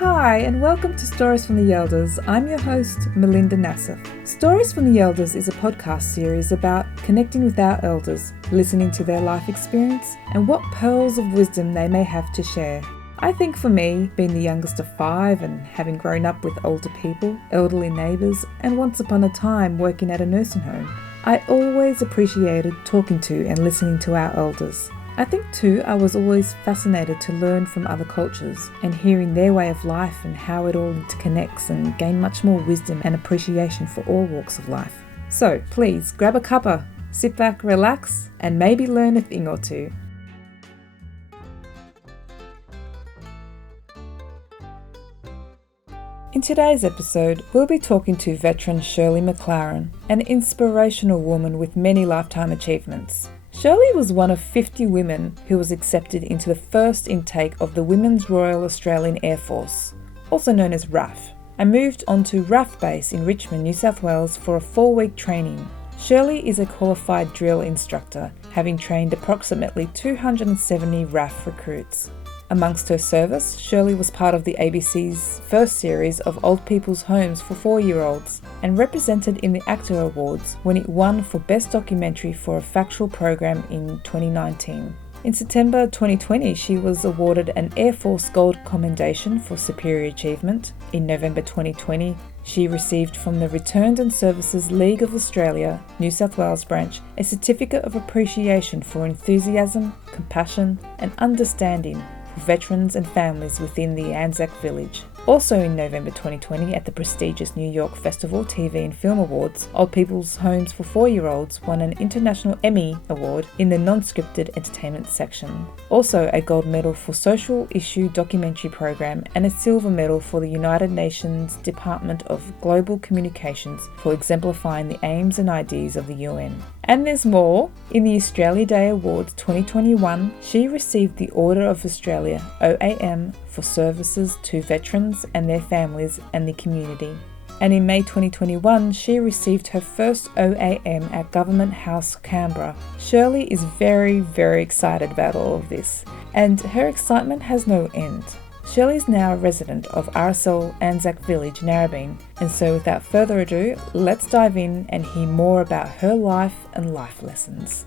Hi, and welcome to Stories from the Elders. I'm your host, Melinda Nassif. Stories from the Elders is a podcast series about connecting with our elders, listening to their life experience, and what pearls of wisdom they may have to share. I think for me, being the youngest of 5 and having grown up with older people, elderly neighbours, and once upon a time working at a nursing home, I always appreciated talking to and listening to our elders. I think too, I was always fascinated to learn from other cultures and hearing their way of life and how it all interconnects, and gain much more wisdom and appreciation for all walks of life. So please grab a cuppa, sit back, relax, and maybe learn a thing or two. In today's episode, we'll be talking to veteran Shirley McLaren, an inspirational woman with many lifetime achievements. Shirley was one of 50 women who was accepted into the first intake of the Women's Royal Australian Air Force, also known as RAF, and moved on to RAF Base in Richmond, New South Wales for a 4-week training. Shirley is a qualified drill instructor, having trained approximately 270 RAF recruits. Amongst her service, Shirley was part of the ABC's first series of old people's homes for 4-year-olds and represented in the ACTA Awards when it won for Best Documentary for a Factual Program in 2019. In September 2020, she was awarded an Air Force Gold Commendation for Superior Achievement. In November 2020, she received from the Returned and Services League of Australia, New South Wales branch, a Certificate of Appreciation for enthusiasm, compassion and understanding for veterans and families within the Anzac Village. Also in November 2020, at the prestigious New York Festival TV and Film Awards, Old People's Homes for 4-year-olds won an International Emmy Award in the non-scripted entertainment section. Also a gold medal for Social Issue Documentary Program and a silver medal for the United Nations Department of Global Communications for exemplifying the aims and ideas of the UN. And there's more. In the Australia Day Awards 2021, she received the Order of Australia, OAM, for services to veterans and their families and the community. And in May 2021, she received her first OAM at Government House, Canberra. Shirley is very, very excited about all of this, and her excitement has no end. Shirley is now a resident of RSL Anzac Village, Narrabeen, and so without further ado, let's dive in and hear more about her life and life lessons.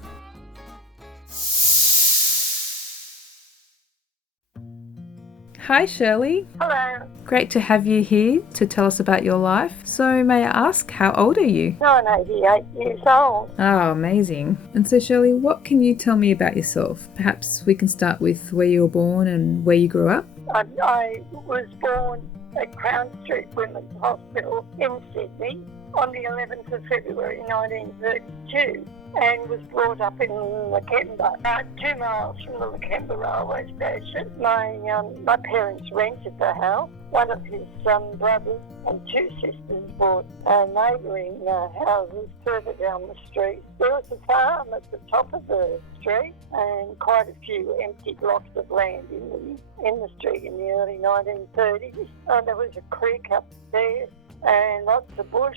Hi Shirley. Hello. Great to have you here to tell us about your life. So may I ask, how old are you? I'm 88 years old. Oh, amazing. And so Shirley, what can you tell me about yourself? Perhaps we can start with where you were born and where you grew up. I was born at Crown Street Women's Hospital in Sydney on the 11th of February 1932 and was brought up in Lakemba, 2 miles from the Lakemba railway station. My parents rented the house. One of his brothers and 2 sisters bought neighbouring houses further down the street. There was a farm at the top of the street and quite a few empty blocks of land in the street in the early 1930s. There was a creek up there and lots of bush.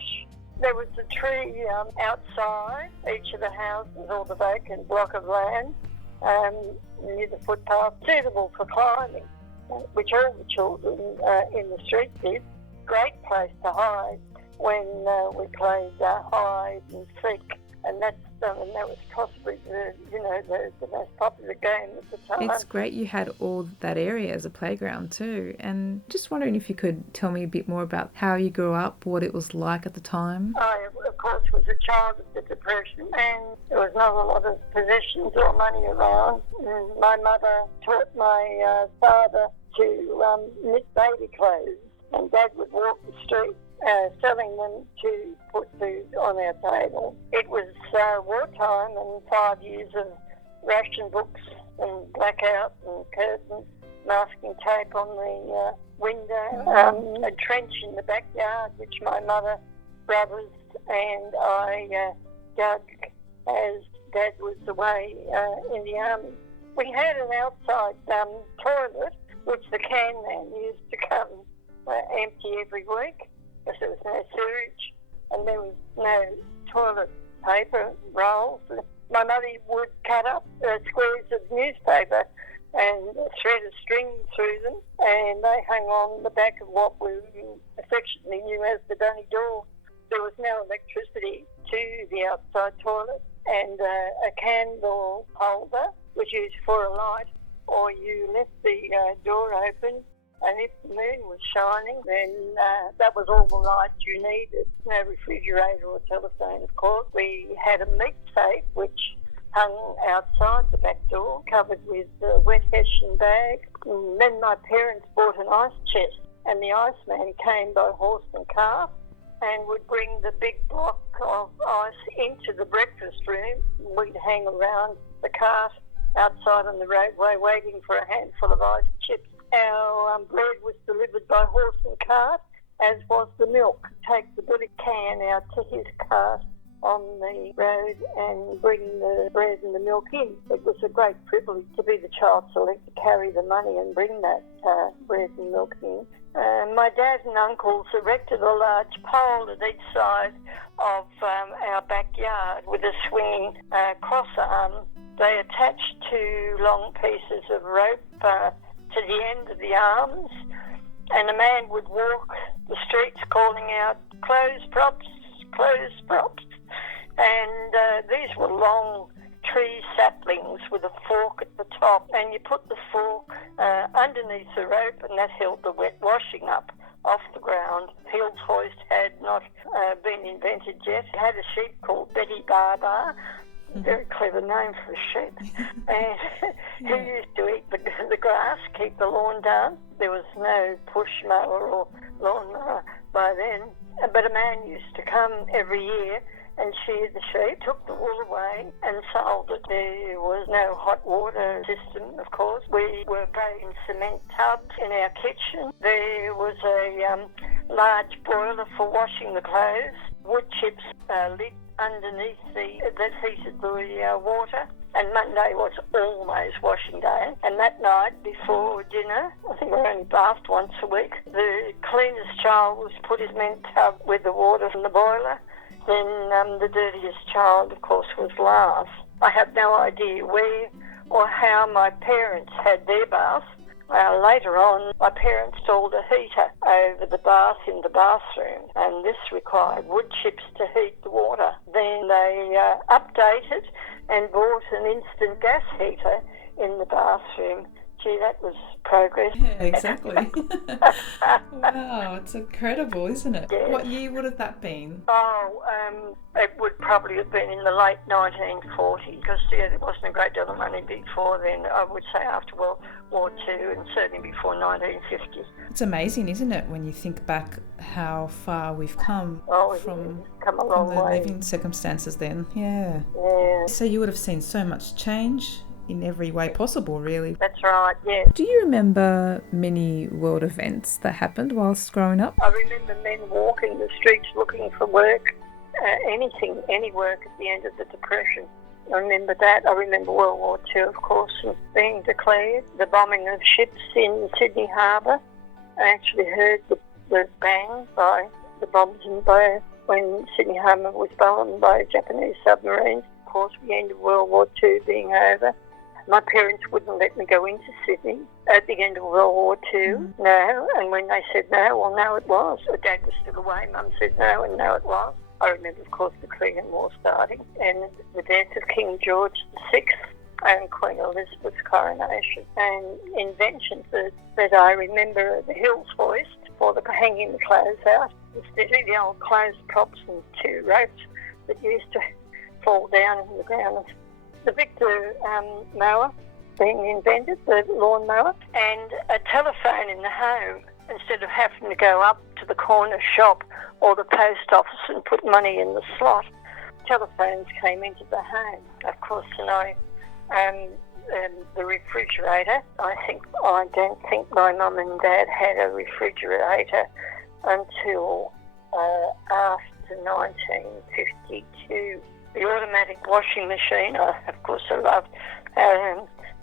There was a tree outside each of the houses, or the vacant block of land, near the footpath, suitable for climbing, which all the children in the street did. Great place to hide when we played hide and seek, and that was possibly the most popular game at the time. It's great you had all that area as a playground too, and just wondering if you could tell me a bit more about how you grew up, what it was like at the time. I, of course, was a child of the Depression, and there was not a lot of possessions or money around. My mother taught my father to knit baby clothes, and Dad would walk the street selling them to put food on our table. It was wartime and 5 years of ration books and blackout and curtains, masking tape on the window, a trench in the backyard which my mother, brothers and I dug as Dad was away in the army. We had an outside toilet which the can man used to come empty every week, because there was no sewage and there was no toilet paper rolls. My mother would cut up squares of newspaper and a thread of string through them, and they hung on the back of what we affectionately knew as the dunny door. There was no electricity to the outside toilet, and a candle holder was used for a light, or you left the door open, and if the moon was shining, then that was all the light you needed. No refrigerator or telephone, of course. We had a meat safe, which hung outside the back door, covered with a wet hessian bag. And then my parents bought an ice chest, and the iceman came by horse and cart and would bring the big block of ice into the breakfast room. We'd hang around the cart outside on the roadway waiting for a handful of ice chips. Our bread was delivered by horse and cart, as was the milk. Take the bullock can out to his cart on the road and bring the bread and the milk in. It was a great privilege to be the child select, to carry the money and bring that bread and milk in. My dad and uncles erected a large pole at each side of our backyard with a swinging cross arm. They attached two long pieces of rope to the end of the arms, and a man would walk the streets calling out, "Clothes props, clothes props." And these were long tree saplings with a fork at the top, and you put the fork underneath the rope, and that held the wet washing up off the ground. Hills hoist had not been invented yet. It had a sheep called Betty Barbar, very clever name for a sheep, and who used to eat the grass, keep the lawn down. There was no push mower or lawn mower by then, but a man used to come every year and sheared the sheep, took the wool away and sold it. There was no hot water system, of course. We were bathing cement tubs in our kitchen. There was a large boiler for washing the clothes. Wood chips lit underneath that heated the water. And Monday was almost washing day. And that night before dinner, I think we only bathed once a week, the cleanest child was put in a cement tub with the water from the boiler. Then the dirtiest child, of course, was last. I have no idea where or how my parents had their bath. Later on, my parents installed a heater over the bath in the bathroom, and this required wood chips to heat the water. Then they updated and bought an instant gas heater in the bathroom. Gee, that was progress. Yeah, exactly. Wow, it's incredible, isn't it? Yes. What year would have that been? It would probably have been in the late 1940s, because there wasn't a great deal of money before then. I would say after World War II, and certainly before 1950. It's amazing, isn't it, when you think back how far we've come from a long the way. living circumstances then. Yeah. Yeah. So you would have seen so much change in every way possible, really. That's right, yes. Do you remember many world events that happened whilst growing up? I remember men walking the streets looking for work, any work at the end of the Depression. I remember that. I remember World War II, of course, being declared. The bombing of ships in Sydney Harbour. I actually heard the bang by the bombs when Sydney Harbour was bombed by Japanese submarines. Of course, the end of World War II being over. My parents wouldn't let me go into Sydney at the end of World War II. No, and when they said no, well, no, it was. Dad was still away. Mum said no, and no, it was. I remember, of course, the Korean War starting and the death of King George VI and Queen Elizabeth's coronation. And inventions that I remember, the Hills hoist for hanging the clothes out, especially the old clothes props and two ropes that used to fall down in the ground. The Victor mower being invented, the lawn mower, and a telephone in the home. Instead of having to go up to the corner shop or the post office and put money in the slot, telephones came into the home. Of course, the refrigerator. I don't think my mum and dad had a refrigerator until after 1952. The automatic washing machine, of course I loved.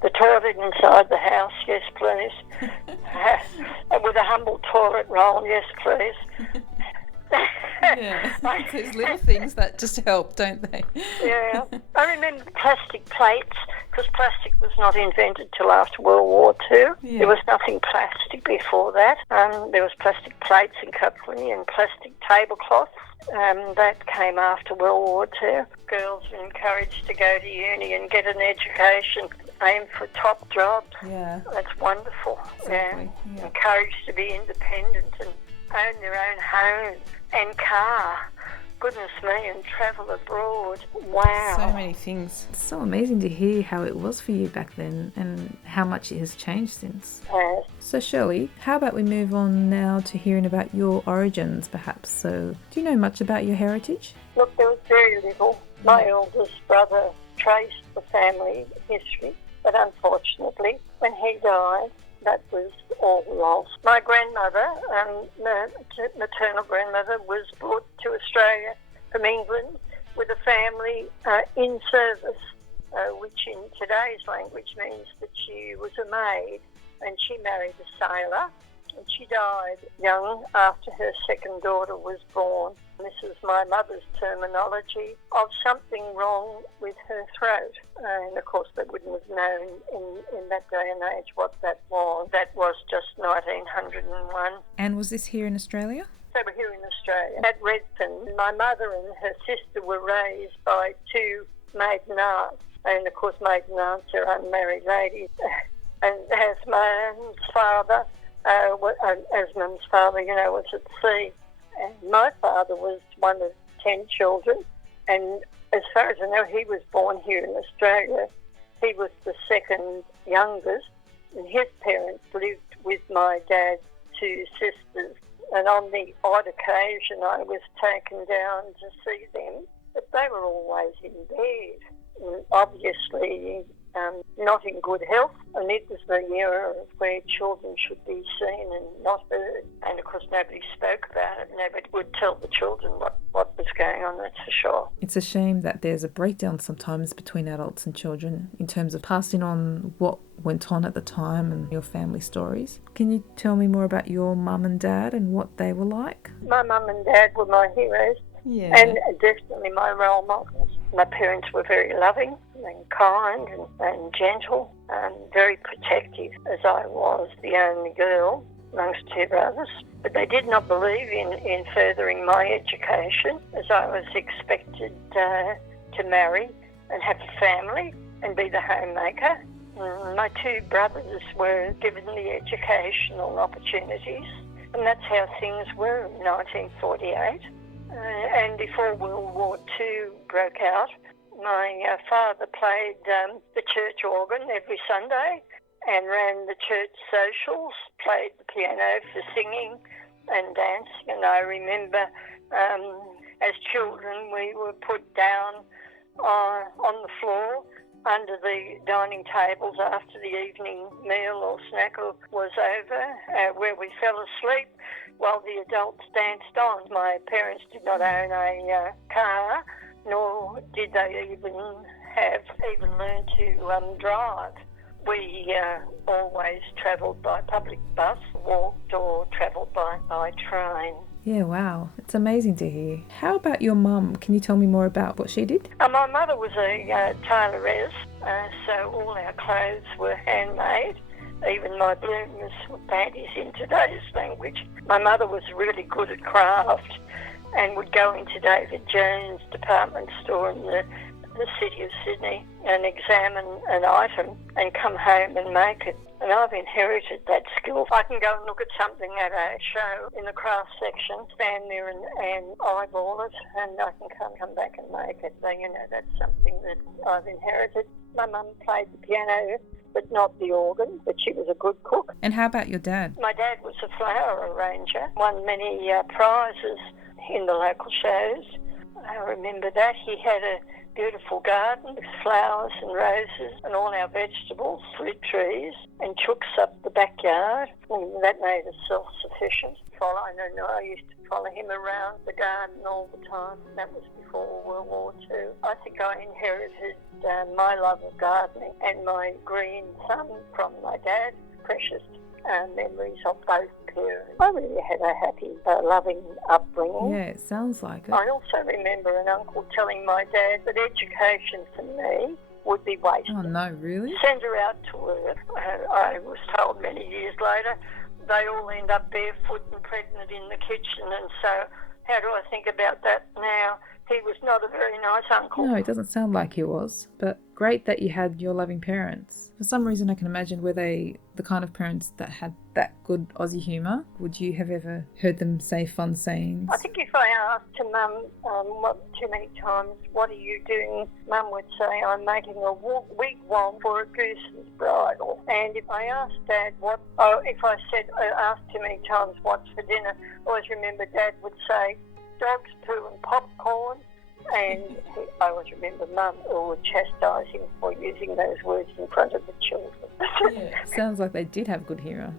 The toilet inside the house, yes please. With a humble toilet roll, yes please. Yeah, those little things that just help, don't they? Yeah. I remember plastic plates because plastic was not invented till after World War II. Yeah. There was nothing plastic before that. There was plastic plates and cutlery and plastic tablecloths. That came after World War II. Girls were encouraged to go to uni and get an education, aim for top jobs. Yeah. That's wonderful. Exactly. Yeah. Encouraged to be independent and own their own home and car. Goodness me, and travel abroad. Wow. So many things. It's so amazing to hear how it was for you back then and how much it has changed since. So Shirley, how about we move on now to hearing about your origins perhaps? So do you know much about your heritage? Look, there was very little. My eldest brother traced the family history, but unfortunately, when he died, that was all lost. My grandmother, maternal grandmother, was brought to Australia from England with a family in service, which in today's language means that she was a maid, and she married a sailor, and she died young after her second daughter was born. This is my mother's terminology of something wrong with her throat. And of course they wouldn't have known in that day and age what that was. That was just 1901. And was this here in Australia? They were here in Australia. At Redfern, my mother and her sister were raised by two maiden aunts. And of course maiden aunts are unmarried ladies. And as Mum's father, was at sea. And my father was one of 10 children, and as far as I know, he was born here in Australia. He was the second youngest, and his parents lived with my dad's two sisters. And on the odd occasion, I was taken down to see them, but they were always in bed, and obviously not in good health. And it was the era where children should be seen and not heard. And of course nobody spoke about it. Nobody would tell the children what was going on, that's for sure. It's a shame that there's a breakdown sometimes between adults and children in terms of passing on what went on at the time and your family stories. Can you tell me more about your mum and dad and what they were like? My mum and dad were my heroes. Yeah. And definitely my role models. My parents were very loving and kind and gentle and very protective, as I was the only girl amongst two brothers. But they did not believe in furthering my education, as I was expected to marry and have a family and be the homemaker. My two brothers were given the educational opportunities, and that's how things were in 1948. And before World War II broke out, my father played the church organ every Sunday and ran the church socials, played the piano for singing and dancing. And I remember as children we were put down on the floor under the dining tables after the evening meal or snack was over, where we fell asleep while the adults danced on. My parents did not own a car, nor did they even learn to drive. We always travelled by public bus, walked or travelled by train. Yeah, wow. It's amazing to hear. How about your mum? Can you tell me more about what she did? My mother was a tailoress, so all our clothes were handmade. Even my bloomers were panties in today's language. My mother was really good at craft and would go into David Jones' department store in the city of Sydney and examine an item and come home and make it. And I've inherited that skill. I can go and look at something at a show in the craft section, stand there and eyeball it, and I can come back and make it. So, that's something that I've inherited. My mum played the piano, but not the organ, but she was a good cook. And how about your dad? My dad was a flower arranger, won many prizes in the local shows. I remember that. He had a beautiful garden with flowers and roses and all our vegetables, fruit trees, and chooks up the backyard. And that made us self-sufficient. I used to follow him around the garden all the time. That was before World War II. I think I inherited my love of gardening and my green thumb from my dad. Precious memories of both parents. I really had a happy, loving upbringing. Yeah, it sounds like it. I also remember an uncle telling my dad that education for me would be wasted. Oh, no, really? Send her out to work. I was told many years later, they all end up barefoot and pregnant in the kitchen, and so how do I think about that now? He was not a very nice uncle. No, it doesn't sound like he was, but great that you had your loving parents. For some reason I can imagine, were they the kind of parents that had that good Aussie humour? Would you have ever heard them say fun sayings? I think if I asked to Mum too many times, what are you doing? Mum would say, I'm making a wigwam for a goose's bridal. And if I asked Dad asked too many times what's for dinner, I always remember Dad would say, dog's poo and popcorn. And I always remember Mum would chastise him for using those words in front of the children. Yeah, sounds like they did have good humour.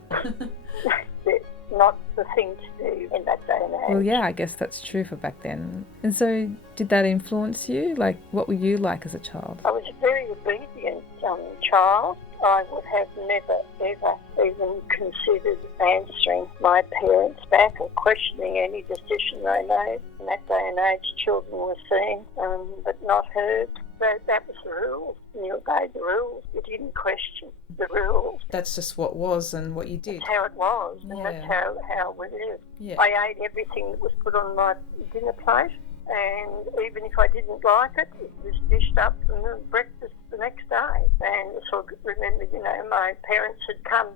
Not the thing to do in that day and age. Well, yeah, I guess that's true for back then. And so did that influence you? Like, what were you like as a child? I was a very obedient child. I would have never, ever even considered answering my parents back or questioning any decision they made. In that day and age, children were seen but not heard. That was the rules. You obeyed the rules. You didn't question the rules. That's just what was and what you did. That's how it was, and Yeah. that's how we lived. Yeah. I ate everything that was put on my dinner plate, and even if I didn't like it, it was dished up for the breakfast the next day. And so I remember, my parents had come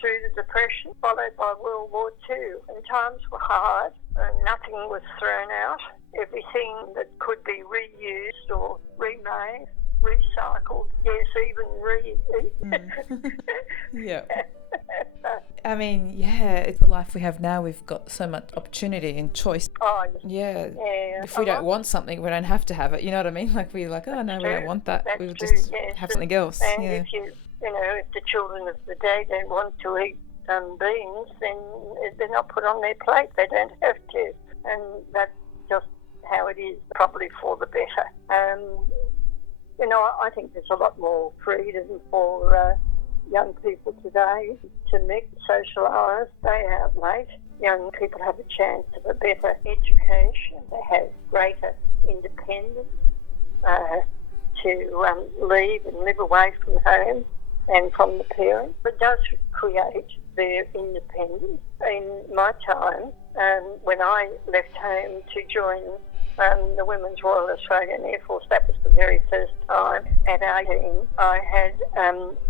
through the Depression, followed by World War II, and times were hard, and nothing was thrown out. Everything that could be reused or remade, recycled, yes, even Yeah. I mean, yeah, it's the life we have now. We've got so much opportunity and choice. Oh, Yeah. yeah. If we don't want something, we don't have to have it. You know what I mean? Like, we're like, oh, no, we don't want that. That's We'll true, just yes. have something else. And Yeah. if if the children of the day don't want to eat beans, then they're not put on their plate. They don't have to. And that's just how it is, probably for the better. I think there's a lot more freedom for young people today to meet, socialise, stay out late. Young people have a chance of a better education. They have greater independence to leave and live away from home and from the parents. It does create their independence. In my time, when I left home to join the Women's Royal Australian Air Force, that was the very first time. At 18, I had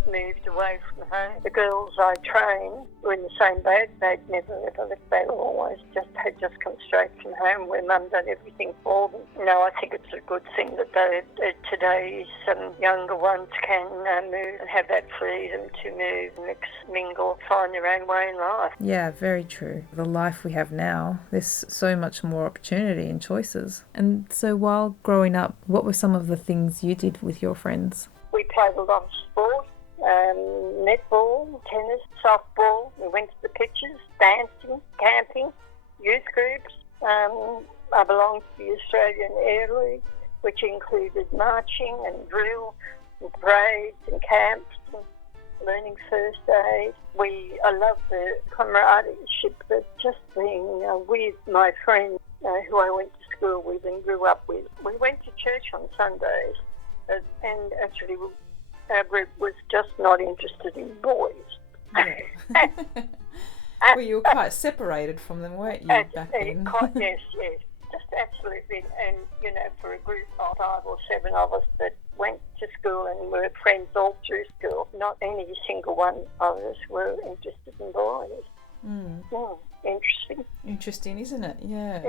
moved away from home. The girls I trained were in the same boat. They'd never ever left. They were always had just come straight from home where Mum done everything for them. I think it's a good thing that today's younger ones can move and have that freedom to move, mix, mingle, find their own way in life. Yeah, very true. The life we have now, there's so much more opportunity and choices. And so while growing up, what were some of the things you did with your friends? We played a lot of sport, netball, tennis, softball. We went to the pitches, dancing, camping, youth groups. I belonged to the Australian Air League, which included marching and drill and parades and camps and learning first aid. I loved the camaraderie, but just being with my friends who I went to school with and grew up with. We went to church on Sundays, and actually our group was just not interested in boys. Yeah. Well, you were quite separated from them, weren't you, back then? Yes, just absolutely. And, for a group of 5 or 7 of us that went to school and were friends all through school, not any single one of us were interested in boys. Interesting, isn't it? Yeah.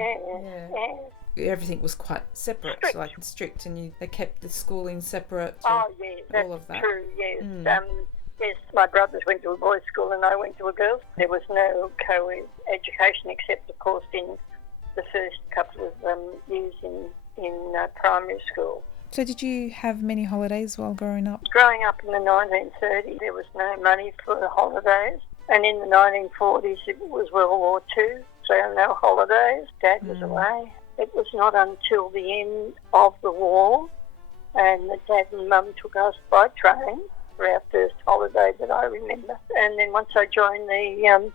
Everything was quite separate, strict, and they kept the schooling separate. Oh, yeah, that's all of that. True. Yes. Yes, my brothers went to a boys' school and I went to a girls'. There was no co-ed education except, of course, in the first couple of years in primary school. So did you have many holidays while growing up? Growing up in the 1930s, there was no money for the holidays. And in the 1940s, it was World War II, so no holidays. Dad was away. It was not until the end of the war, and the Dad and Mum took us by train for our first holiday that I remember. And then once I joined the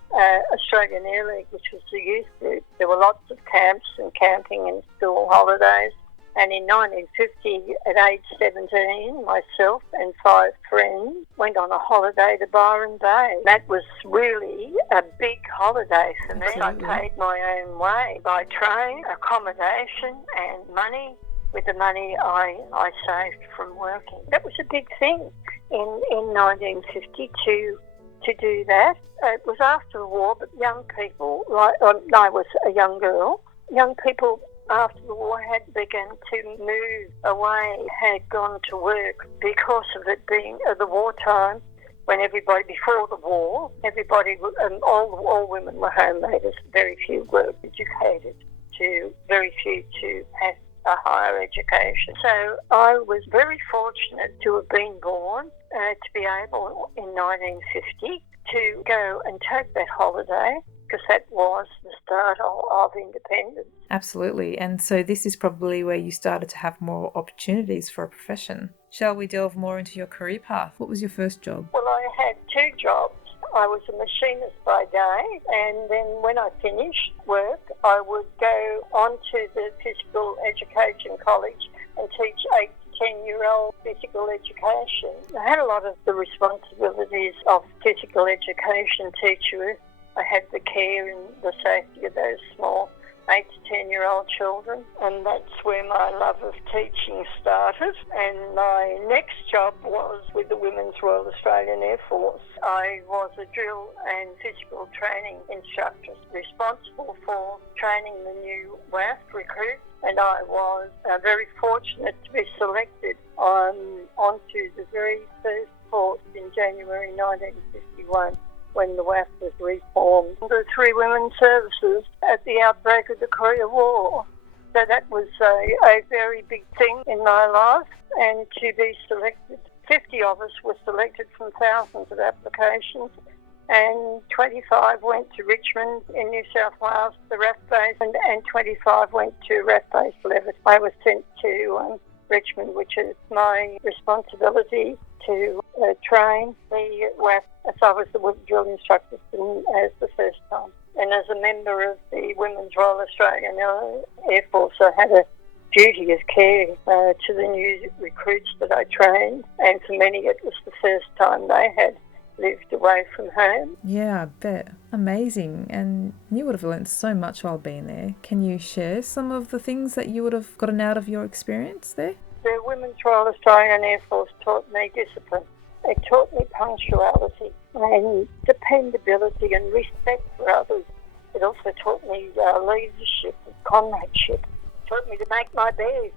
Australian Air League, which was the youth group, there were lots of camps and camping and school holidays. And in 1950, at age 17, myself and 5 friends went on a holiday to Byron Bay. That was really a big holiday for me. Absolutely. I paid my own way by train, accommodation and money. With the money I saved from working. That was a big thing in 1950 to do that. It was after the war, but young people, I was a young girl, young people after the war had begun to move away, had gone to work because of it being the wartime. When everybody, before the war, all women were homemakers, very few were educated, very few to have a higher education. So I was very fortunate to have been born, to be able in 1950 to go and take that holiday, because that was the start of independence. Absolutely. And so this is probably where you started to have more opportunities for a profession. Shall we delve more into your career path? What was your first job? Well, I had 2 jobs. I was a machinist by day, and then when I finished work, I would go on to the physical education college and teach 8 to 10-year-old physical education. I had a lot of the responsibilities of physical education teacher. I had the care and the safety of those small 8 to 10-year-old children, and that's where my love of teaching started. And my next job was with the Women's Royal Australian Air Force. I was a drill and physical training instructor responsible for training the new WAF recruits, and I was very fortunate to be selected onto the very first force in January 1951. When the WAF was reformed. The 3 women's services at the outbreak of the Korea War. So that was a very big thing in my life, and to be selected. 50 of us were selected from thousands of applications, and 25 went to Richmond in New South Wales, the RAF base, and 25 went to RAF base Levitt. I was sent to Richmond, which is my responsibility to train the WAF, as I was the drill instructor as the first time. And as a member of the Women's Royal Australian Air Force, I had a duty of care to the new recruits that I trained, and for many it was the first time they had lived away from home. Yeah, I bet. Amazing. And you would have learned so much while being there. Can you share some of the things that you would have gotten out of your experience there? The Women's Royal Australian Air Force taught me discipline. It taught me punctuality and dependability and respect for others. It also taught me leadership and comradeship. It taught me to make my bed.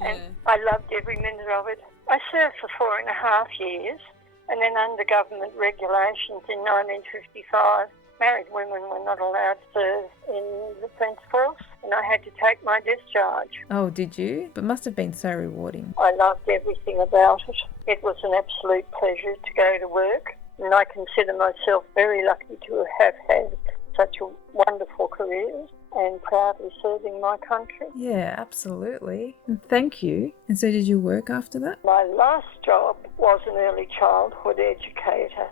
And I loved every minute of it. I served for 4.5 years, and then under government regulations in 1955, married women were not allowed to serve in the Defence Force, and I had to take my discharge. Oh, did you? But must have been so rewarding. I loved everything about it. It was an absolute pleasure to go to work, and I consider myself very lucky to have had such a wonderful career and proudly serving my country. Yeah, absolutely. And thank you. And so did you work after that? My last job was an early childhood educator,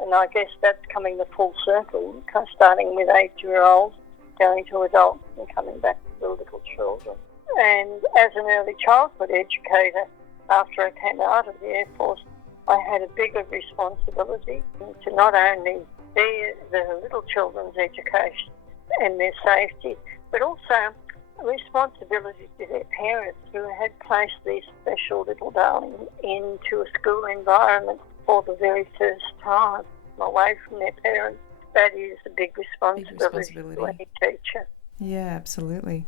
and I guess that's coming the full circle, starting with 8-year-olds, going to adults and coming back to the little children. And as an early childhood educator, after I came out of the Air Force, I had a bigger responsibility to not only be the little children's education and their safety, but also a responsibility to their parents who had placed these special little darlings into a school environment for the very first time, away from their parents. That is a big responsibility for any teacher. Yeah, absolutely.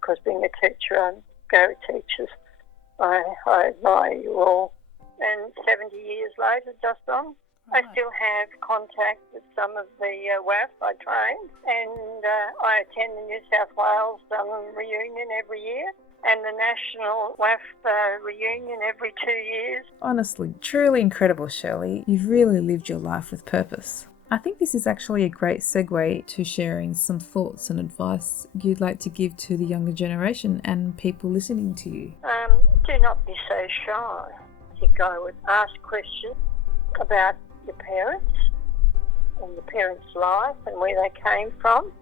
Because being a teacher, I go teachers. I admire you all. And 70 years later, just on, I still have contact with some of the WAF I trained, and I attend the New South Wales reunion every year and the National WAF reunion every 2 years. Honestly, truly incredible, Shirley. You've really lived your life with purpose. I think this is actually a great segue to sharing some thoughts and advice you'd like to give to the younger generation and people listening to you. Do not be so shy. I think I would ask questions about your parents and the parents' life and where they came from,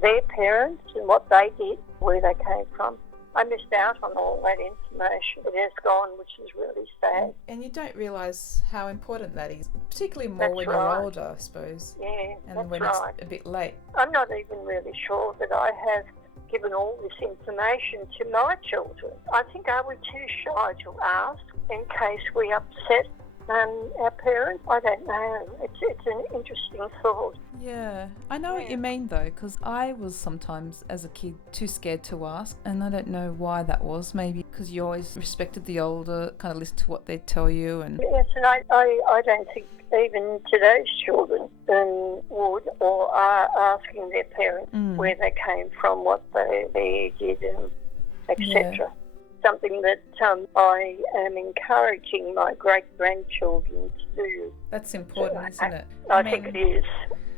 their parents and what they did, where they came from. I missed out on all that information. It has gone, which is really sad. And you don't realise how important that is, particularly more That's when right. you're older, I suppose. Yeah, And that's when right. it's a bit late. I'm not even really sure that I have given all this information to my children. I think I was too shy to ask in case we upset our parents. I don't know. It's an interesting thought. Yeah, I know what you mean though, because I was sometimes as a kid too scared to ask, and I don't know why that was. Maybe because you always respected the older, kind of listen to what they tell you. And yes, and I don't think even today's children would or are asking their parents where they came from, what they did, and etc. Yeah. Something that I am encouraging my great-grandchildren to do. That's important, isn't it? I think it is.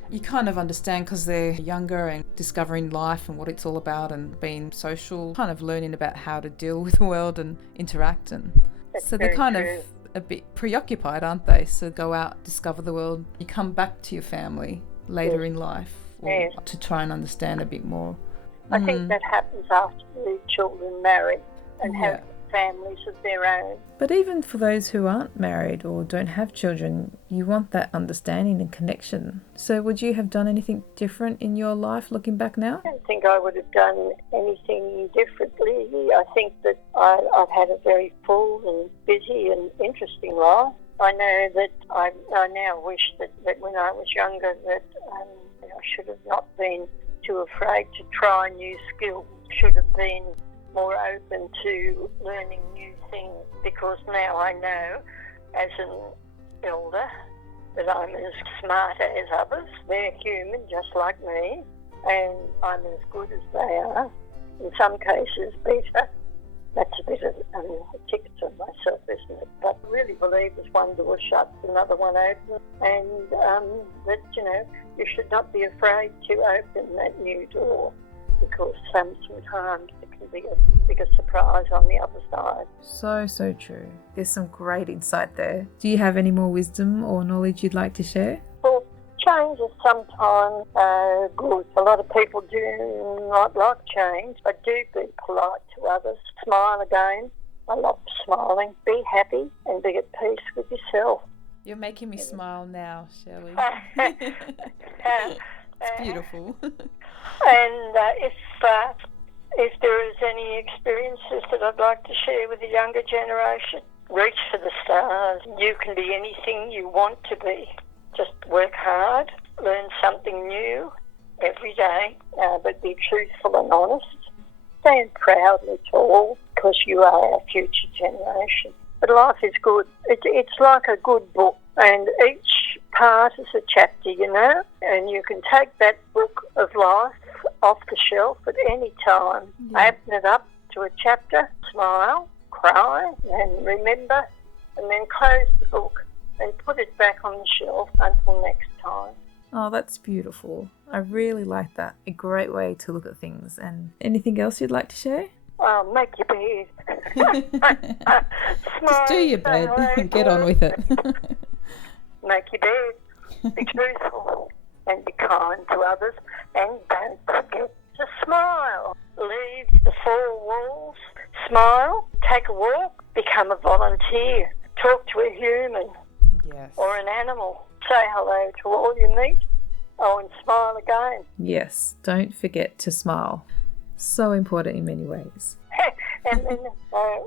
You kind of understand because they're younger and discovering life and what it's all about and being social, kind of learning about how to deal with the world and interact. And so they're kind of a bit preoccupied, aren't they? So go out, discover the world. You come back to your family later in life to try and understand a bit more. I think that happens after the children marry and have families of their own. But even for those who aren't married or don't have children, you want that understanding and connection. So would you have done anything different in your life looking back now? I don't think I would have done anything differently. I think that I've had a very full and busy and interesting life. I know that I now wish that when I was younger that I should have not been too afraid to try new skills, should have been more open to learning new things, because now I know as an elder that I'm as smart as others. They're human just like me, and I'm as good as they are, in some cases better. That's a bit of a ticket to myself, isn't it? But I really believe as one door shuts, another one opens, and that, you should not be afraid to open that new door, because sometimes it can be a bigger surprise on the other side. So true. There's some great insight there. Do you have any more wisdom or knowledge you'd like to share? Well, change is sometimes good. A lot of people do not like change, but do be polite to others. Smile again. I love smiling. Be happy and be at peace with yourself. You're making me smile now, Shirley. It's beautiful. And if there is any experiences that I'd like to share with the younger generation, reach for the stars. You can be anything you want to be. Just work hard, learn something new every day, but be truthful and honest. Stand proudly tall, because you are our future generation. But life is good. It's like a good book, and each part is a chapter, and you can take that book of life off the shelf at any time, open it up to a chapter, smile, cry, and remember, and then close the book and put it back on the shelf until next time. Oh, that's beautiful. I really like that. A great way to look at things. And anything else you'd like to share? Oh, make your bed. Just do your bed and get on with it. Make your bed. Be truthful and be kind to others. And don't forget to smile. Leave the four walls. Smile. Take a walk. Become a volunteer. Talk to a human. Yes. Or an animal. Say hello to all you meet. Oh, and smile again. Yes, don't forget to smile. So important in many ways. And then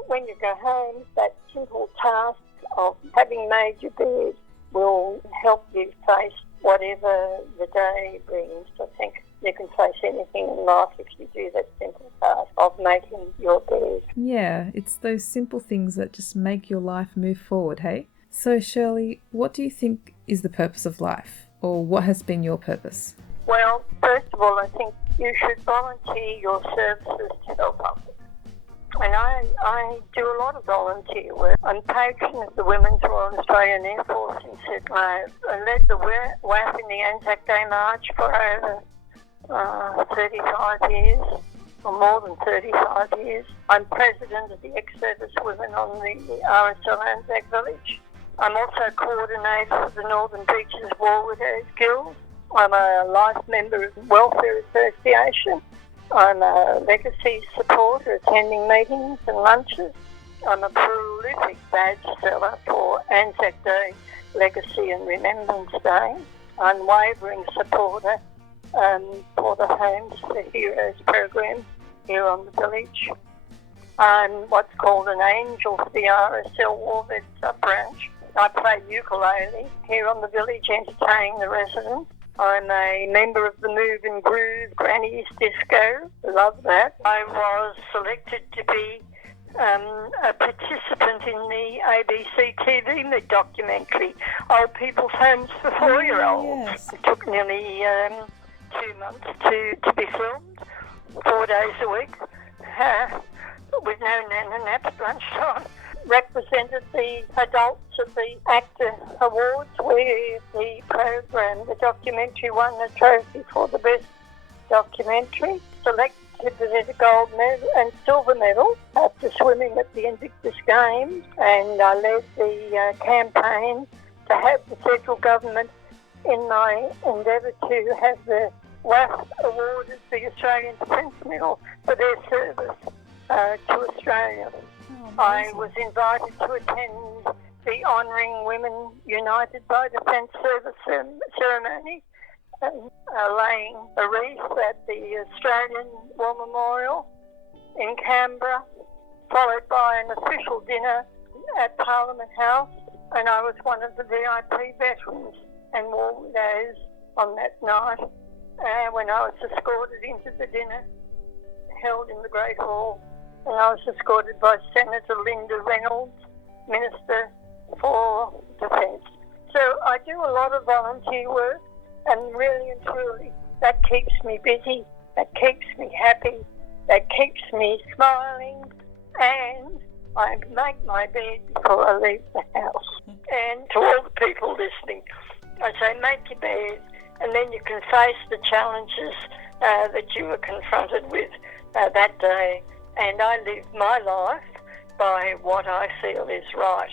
when you go home, that simple task of having made your bed will help you face whatever the day brings. I think you can face anything in life if you do that simple task of making your bed. Yeah, it's those simple things that just make your life move forward, hey? So, Shirley, what do you think is the purpose of life? Or what has been your purpose? Well, first of all, I think you should volunteer your services to help others. And I do a lot of volunteer work. I'm patron of the Women's Royal Australian Air Force in Sydney. I led the WAF in the Anzac Day March for over 35 years, or more than 35 years. I'm president of the ex-service women on the RSL Anzac Village. I'm also coordinator of the Northern Beaches War Widows Guild. I'm a life member of the Welfare Association, I'm a legacy supporter, attending meetings and lunches. I'm a prolific badge seller for Anzac Day, Legacy and Remembrance Day. Unwavering supporter for the Homes for Heroes program here on the village. I'm what's called an angel for the RSL Warved sub-branch. I play ukulele here on the village, entertaining the residents. I'm a member of the Move and Groove Granny's Disco. Love that. I was selected to be a participant in the ABC TV documentary, Old People's Homes for 4-year-olds. Yes. It took nearly 2 months to be filmed, 4 days a week, with no nana nap at lunchtime. Represented the adults at the ACTA Awards, where the program, the documentary, won the trophy for the best documentary. Selected to the gold medal and silver medal after swimming at the Invictus Games, and I led the campaign to have the federal government in my endeavour to have the WAF awarded the Australian Defence Medal for their service to Australia. I was invited to attend the Honouring Women United by Defence Service ceremony, laying a wreath at the Australian War Memorial in Canberra, followed by an official dinner at Parliament House, and I was one of the VIP veterans and war widows on that night when I was escorted into the dinner held in the Great Hall. And I was escorted by Senator Linda Reynolds, Minister for Defence. So I do a lot of volunteer work, and really and truly that keeps me busy, that keeps me happy, that keeps me smiling, and I make my bed before I leave the house. And to all the people listening, I say make your bed, and then you can face the challenges that you were confronted with that day. And I live my life by what I feel is right,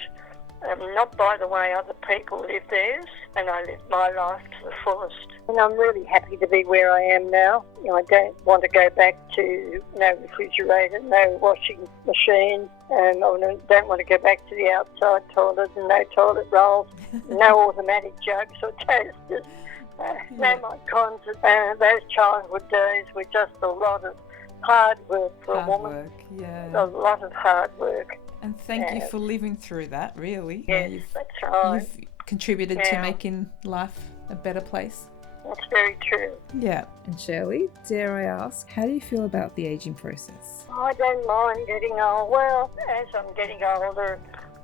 not by the way other people live theirs, and I live my life to the fullest. And I'm really happy to be where I am now. You know, I don't want to go back to no refrigerator, no washing machine, and I don't want to go back to the outside toilet and no toilet rolls, no automatic jugs or toasters, no icons. Those childhood days were just a lot of hard work for a woman. Work, yeah. A lot of hard work. And thank you for living through that, really. Yes, that's right. You've contributed to making life a better place. That's very true. Yeah. And Shirley, dare I ask, how do you feel about the ageing process? I don't mind getting old. Well, as I'm getting older,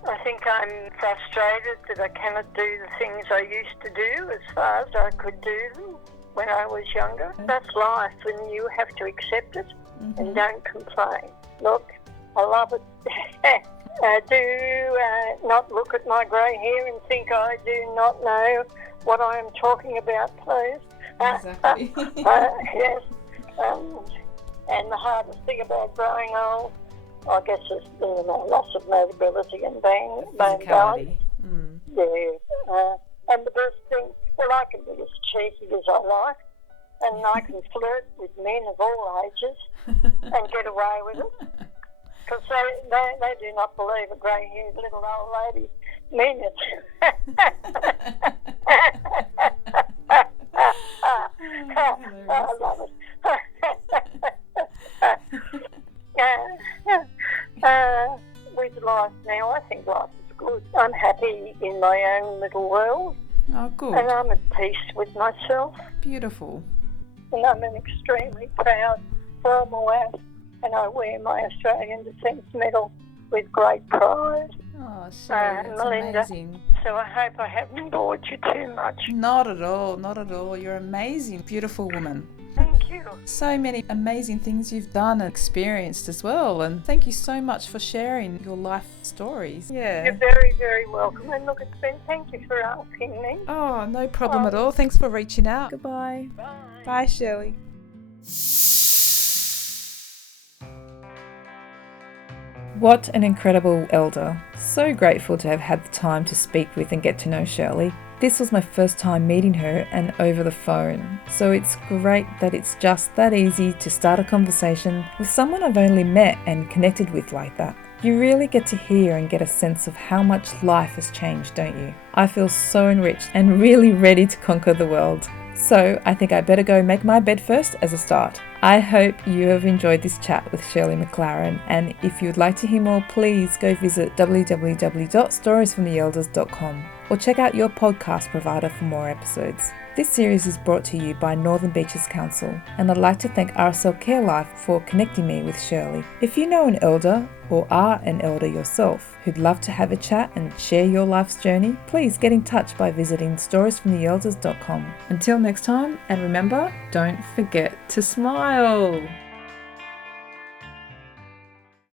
I think I'm frustrated that I cannot do the things I used to do as far as I could do them when I was younger. That's life, and you have to accept it and don't complain. Look, I love it. Do not look at my grey hair and think I do not know what I am talking about, please. Exactly. Yes. And the hardest thing about growing old, I guess, is the loss of mobility and being balance. Yeah. And the best thing, well, I can be as cheeky as I like, and I can flirt with men of all ages and get away with it. Because they do not believe a grey-haired little old lady mean it. I love it. With life now, I think life is good. I'm happy in my own little world. Oh, good. And I'm at peace with myself. Beautiful. And I'm an extremely proud former WAF, and I wear my Australian Defence Medal with great pride. Oh, Shirley, that's Melinda. amazing. So I hope I haven't bored you too much. Not at all, not at all. You're an amazing, beautiful woman. Thank you. So many amazing things you've done and experienced as well. And thank you so much for sharing your life stories. Yeah. You're very, very welcome. And look, thank you for asking me. Oh, no problem at all. Thanks for reaching out. Goodbye. Bye. Bye, Shirley. What an incredible elder. So grateful to have had the time to speak with and get to know Shirley. This was my first time meeting her and over the phone, so it's great that it's just that easy to start a conversation with someone I've only met and connected with like that. You really get to hear and get a sense of how much life has changed, don't you? I feel so enriched and really ready to conquer the world. So I think I better go make my bed first as a start. I hope you have enjoyed this chat with Shirley McLaren, and if you would like to hear more, please go visit www.storiesfromtheelders.com or check out your podcast provider for more episodes. This series is brought to you by Northern Beaches Council, and I'd like to thank RSL Care Life for connecting me with Shirley. If you know an elder or are an elder yourself who'd love to have a chat and share your life's journey, please get in touch by visiting storiesfromtheelders.com. Until next time, and remember, don't forget to smile.